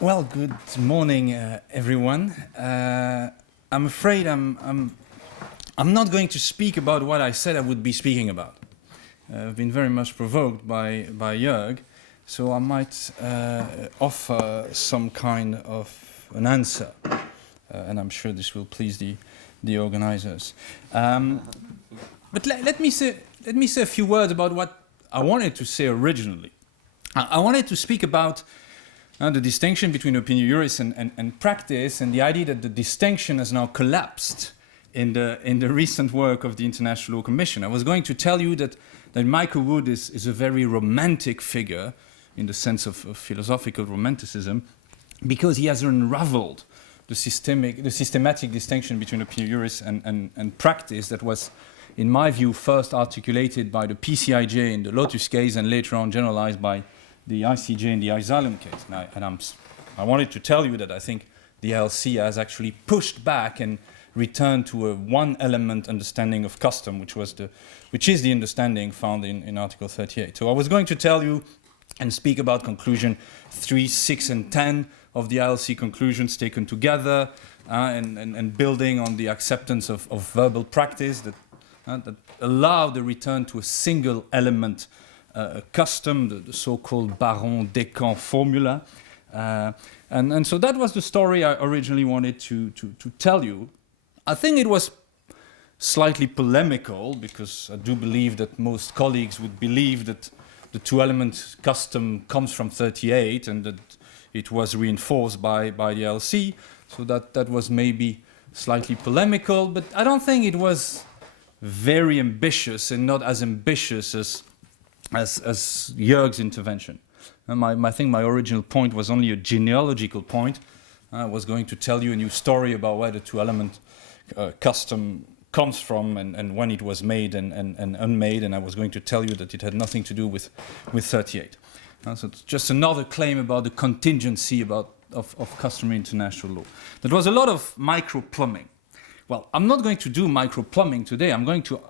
Well, good morning, everyone. I'm afraid I'm not going to speak about what I said I would be speaking about. I've been very much provoked by Jörg, so I might offer some kind of an answer, and I'm sure this will please the organizers. But let me say a few words about what I wanted to say originally. I wanted to speak about the distinction between opinio juris and practice, and the idea that the distinction has now collapsed in the recent work of the International Law Commission. I was going to tell you that Michael Wood is a very romantic figure in the sense of philosophical romanticism, because he has unraveled the systematic distinction between opinio juris and practice that was, in my view, first articulated by the PCIJ in the Lotus case and later on generalized by the ICJ in the asylum case. I wanted to tell you that I think the LC has actually pushed back and returned to a one-element understanding of custom, which is the understanding found in Article 38. So I was going to tell you and speak about conclusion 3, 6, and 10 of the ILC conclusions taken together, and building on the acceptance of verbal practice that allow the return to a single element custom, the so-called Baron-Descamps formula. And so that was the story I originally wanted to tell you. I think it was slightly polemical, because I do believe that most colleagues would believe that the two-element custom comes from 38 and that it was reinforced by the LC. So that was maybe slightly polemical, but I don't think it was very ambitious, and not as ambitious as Jörg's intervention. I think my original point was only a genealogical point. I was going to tell you a new story about where the two-element custom comes from and when it was made and unmade, and I was going to tell you that it had nothing to do with 38. So it's just another claim about the contingency of customary international law. There was a lot of micro-plumbing. Well, I'm not going to do micro-plumbing today. I'm going to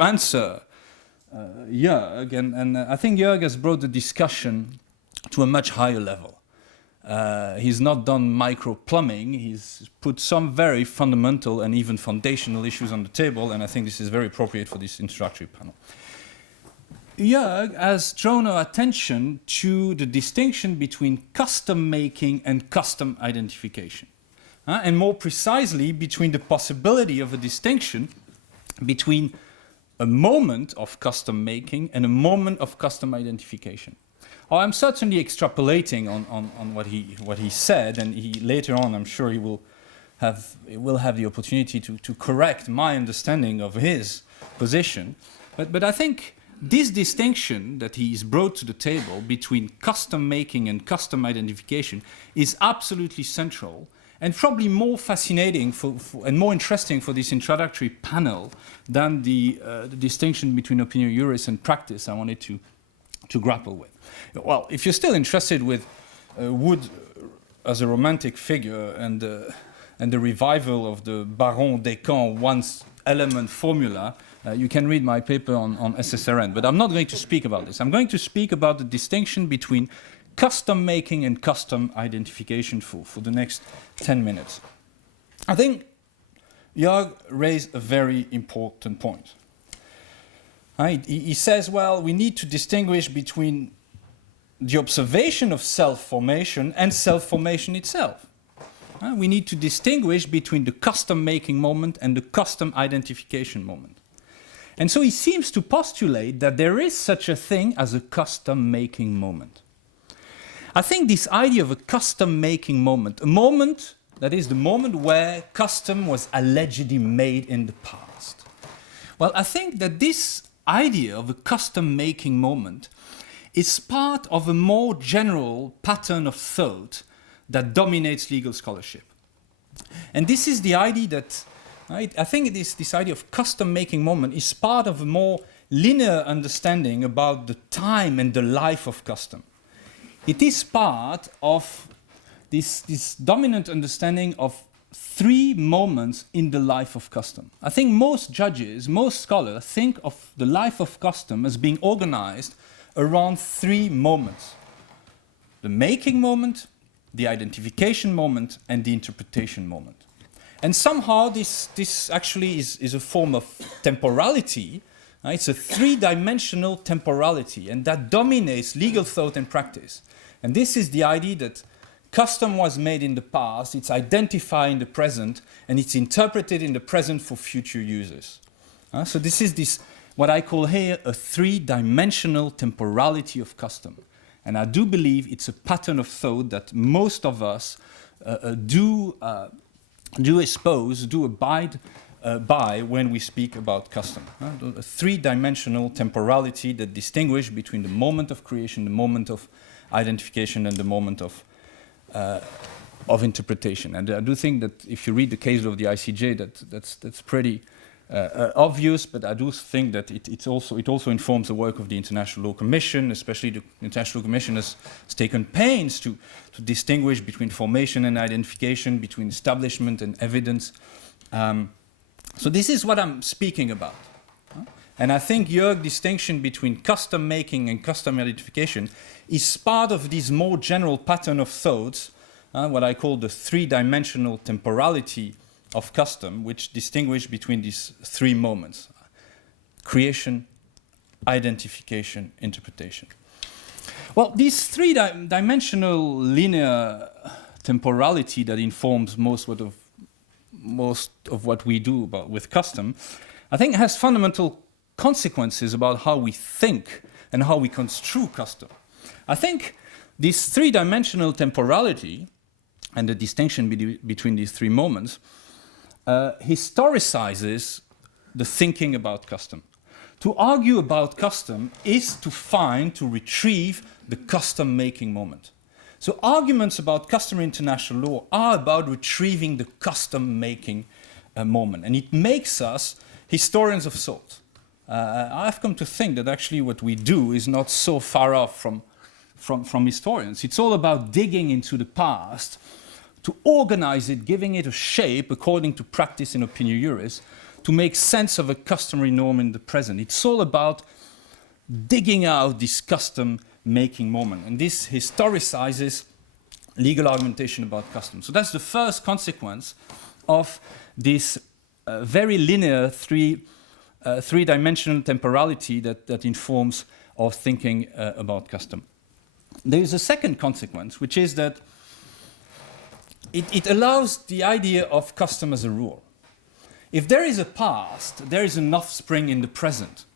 answer Jörg, and I think Jörg has brought the discussion to a much higher level. He's not done micro-plumbing, he's put some very fundamental and even foundational issues on the table, and I think this is very appropriate for this introductory panel. Jörg has drawn our attention to the distinction between custom making and custom identification, and more precisely between the possibility of a distinction between a moment of custom making and a moment of custom identification. I'm certainly extrapolating on what he said, and later on I'm sure he will have the opportunity to correct my understanding of his position. But I think this distinction that he's brought to the table between custom making and custom identification is absolutely central, and probably more fascinating and more interesting for this introductory panel than the distinction between opinio juris and practice I wanted to grapple with. Well, if you're still interested with Wood as a romantic figure and the revival of the Baron-Descamps one-element formula, you can read my paper on SSRN. But I'm not going to speak about this. I'm going to speak about the distinction between custom making and custom identification for the next 10 minutes. I think Jörg raised a very important point. He says, well, we need to distinguish between the observation of self-formation and self-formation itself. We need to distinguish between the custom-making moment and the custom identification moment. And so he seems to postulate that there is such a thing as a custom-making moment. I think this idea of a custom-making moment, a moment that is the moment where custom was allegedly made in the past. Well, I think that this idea of a custom-making moment is part of a more general pattern of thought that dominates legal scholarship. And this is the idea that, I think this idea of custom-making moment is part of a more linear understanding about the time and the life of custom. It is part of this dominant understanding of three moments in the life of custom. I think most judges, most scholars think of the life of custom as being organized around three moments. the making moment, the identification moment, and the interpretation moment. And somehow this actually is a form of temporality. It's a three-dimensional temporality, and that dominates legal thought and practice. And this is the idea that custom was made in the past, it's identified in the present, and it's interpreted in the present for future users. So this is what I call here a three-dimensional temporality of custom. And I do believe it's a pattern of thought that most of us do abide by when we speak about custom. A three-dimensional temporality that distinguishes between the moment of creation, the moment of identification, and the moment of interpretation. And I do think that if you read the case law of the ICJ, that's pretty obvious, but I do think that it also informs the work of the International Law Commission, especially the International Law Commission has taken pains to distinguish between formation and identification, between establishment and evidence. So this is what I'm speaking about. And I think Jörg's distinction between custom making and custom identification is part of this more general pattern of thoughts, what I call the three-dimensional temporality of custom, which distinguish between these three moments: creation, identification, interpretation. Well, this three-dimensional linear temporality that informs most of what we do with custom, I think has fundamental consequences about how we think and how we construe custom. I think this three-dimensional temporality and the distinction between these three moments historicizes the thinking about custom. To argue about custom is to retrieve the custom-making moment. So arguments about customary international law are about retrieving the custom-making moment. And it makes us historians of thought. I've come to think that actually what we do is not so far off from historians. It's all about digging into the past to organize it, giving it a shape according to practice in opinio juris, to make sense of a customary norm in the present. It's all about digging out this custom-making moment. And this historicizes legal argumentation about custom. So that's the first consequence of this very linear three-dimensional temporality that informs our thinking about custom. There is a second consequence, which is that it allows the idea of custom as a rule. If there is a past, there is an offspring in the present.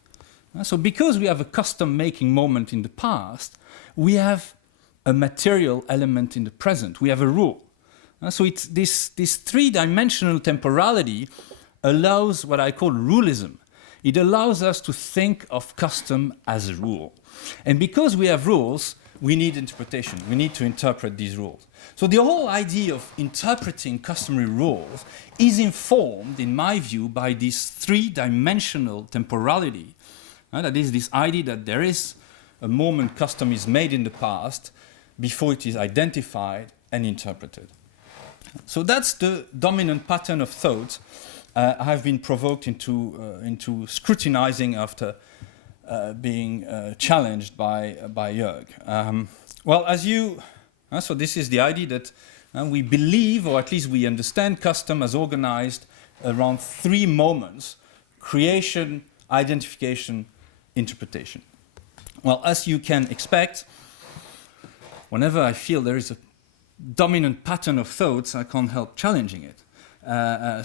So because we have a custom-making moment in the past, we have a material element in the present. We have a rule. So it's this three-dimensional temporality allows what I call rulism. It allows us to think of custom as a rule. And because we have rules, we need interpretation. We need to interpret these rules. So the whole idea of interpreting customary rules is informed, in my view, by this three-dimensional temporality. That is this idea that there is a moment custom is made in the past before it is identified and interpreted. So that's the dominant pattern of thought I have been provoked into scrutinizing after being challenged by Jörg. So this is the idea that we believe, or at least we understand custom as organized around three moments: creation, identification, interpretation. Well, as you can expect, whenever I feel there is a dominant pattern of thoughts, I can't help challenging it.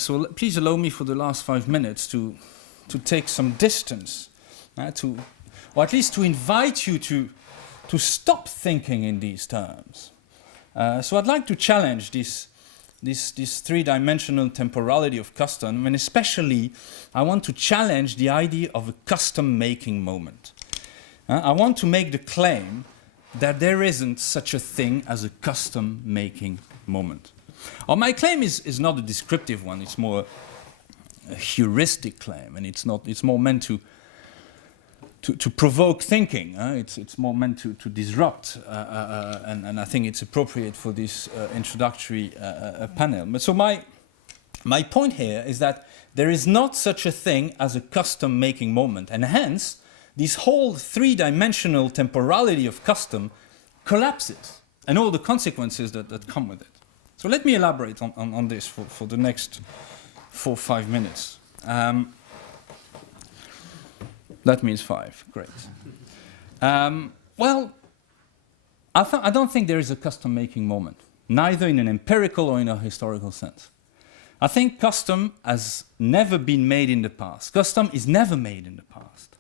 So please allow me for the last 5 minutes to take some distance, or at least to invite you to stop thinking in these terms. So I'd like to challenge this three-dimensional temporality of custom, and especially I want to challenge the idea of a custom-making moment. I want to make the claim that there isn't such a thing as a custom-making moment. My claim is not a descriptive one, it's more a heuristic claim, and it's more meant to provoke thinking. It's more meant to disrupt, and I think it's appropriate for this introductory panel. But so my point here is that there is not such a thing as a custom-making moment, and hence this whole three-dimensional temporality of custom collapses. and all the consequences that come with it. So let me elaborate on this for the next 4 or 5 minutes. That means 5, great. Well, I don't think there is a custom-making moment, neither in an empirical or in a historical sense. I think custom has never been made in the past. Custom is never made in the past.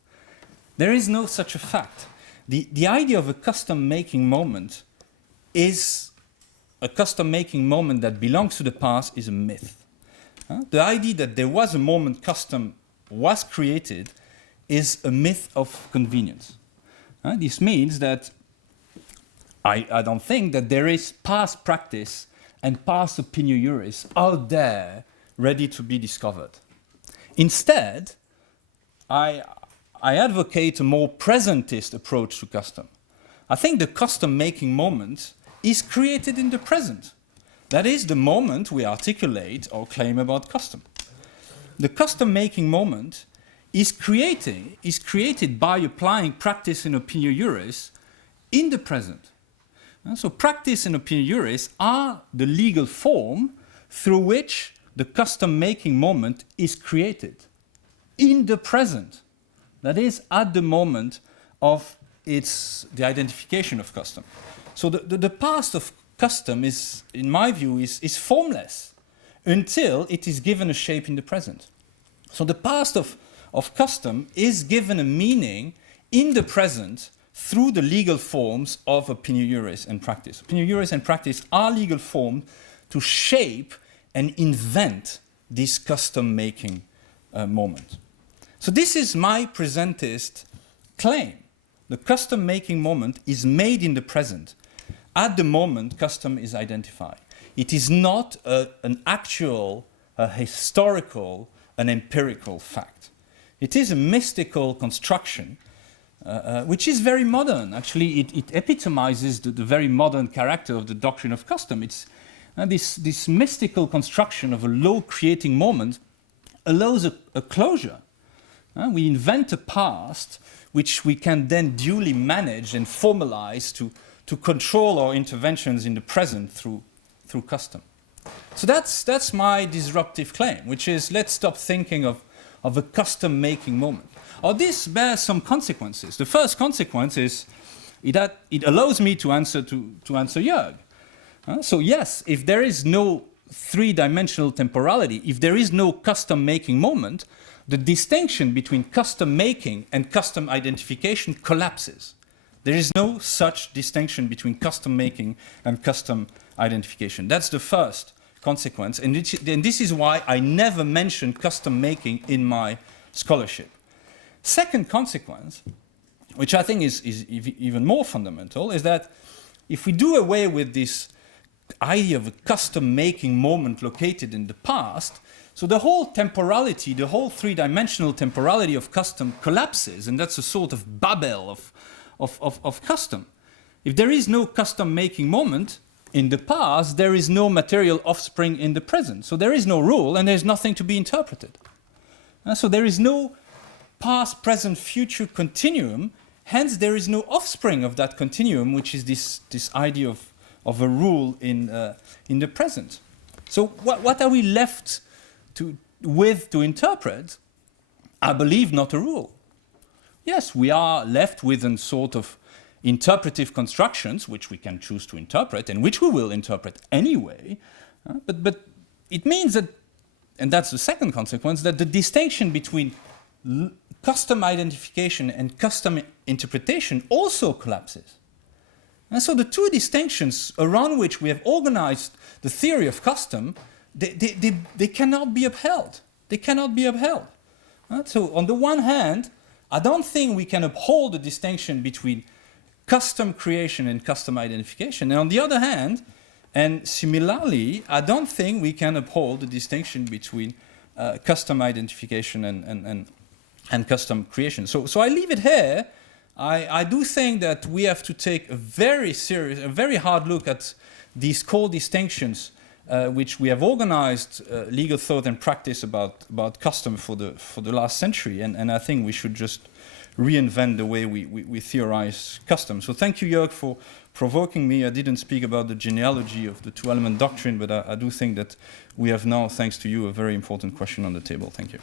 There is no such a fact. The idea of a custom-making moment is a custom-making moment that belongs to the past is a myth. The idea that there was a moment custom was created is a myth of convenience. This means that I don't think that there is past practice and past opinio juris out there ready to be discovered. Instead, I advocate a more presentist approach to custom. I think the custom-making moment is created in the present. That is the moment we articulate our claim about custom. The custom-making moment is created by applying practice and opinio juris in the present. So practice and opinio juris are the legal form through which the custom-making moment is created in the present. That is, at the moment of the identification of custom. So the past of custom is, in my view, is formless until it is given a shape in the present. So the past of custom is given a meaning in the present through the legal forms of opinio juris and practice. Opinio juris and practice are legal forms to shape and invent this custom-making moment. So this is my presentist claim. The custom-making moment is made in the present at the moment custom is identified. It is not an actual, historical, an empirical fact. It is a mystical construction which is very modern. Actually, it epitomizes the very modern character of the doctrine of custom. It's this mystical construction of a law-creating moment allows a closure. We invent a past which we can then duly manage and formalize to control our interventions in the present through custom. So that's my disruptive claim, which is let's stop thinking of a custom-making moment. This bears some consequences. The first consequence is that it allows me to answer Jörg. So yes, if there is no three-dimensional temporality, if there is no custom-making moment, the distinction between custom-making and custom identification collapses. There is no such distinction between custom-making and custom identification. That's the first consequence, and this is why I never mention custom-making in my scholarship. Second consequence, which I think is even more fundamental, is that if we do away with this idea of a custom-making moment located in the past, so the whole temporality, the whole three-dimensional temporality of custom collapses, and that's a sort of Babel of custom. If there is no custom-making moment in the past, there is no material offspring in the present. So there is no rule, and there's nothing to be interpreted. So there is no past, present, future continuum. Hence, there is no offspring of that continuum, which is this idea of a rule in the present. So what are we left to interpret? I believe not a rule. Yes, we are left with a sort of interpretive constructions, which we can choose to interpret, and which we will interpret anyway. But it means that, and that's the second consequence, that the distinction between custom identification and custom interpretation also collapses. And so the two distinctions around which we have organized the theory of custom, they cannot be upheld. They cannot be upheld. So on the one hand, I don't think we can uphold the distinction between custom creation and custom identification. And on the other hand, and similarly, I don't think we can uphold the distinction between custom identification and custom creation. So I leave it here. I do think that we have to take a very hard look at these core distinctions which we have organized legal thought and practice about custom for the last century, and I think we should just reinvent the way we theorize customs. So thank you, Jörg, for provoking me. I didn't speak about the genealogy of the two-element doctrine, but I do think that we have now, thanks to you, a very important question on the table. Thank you.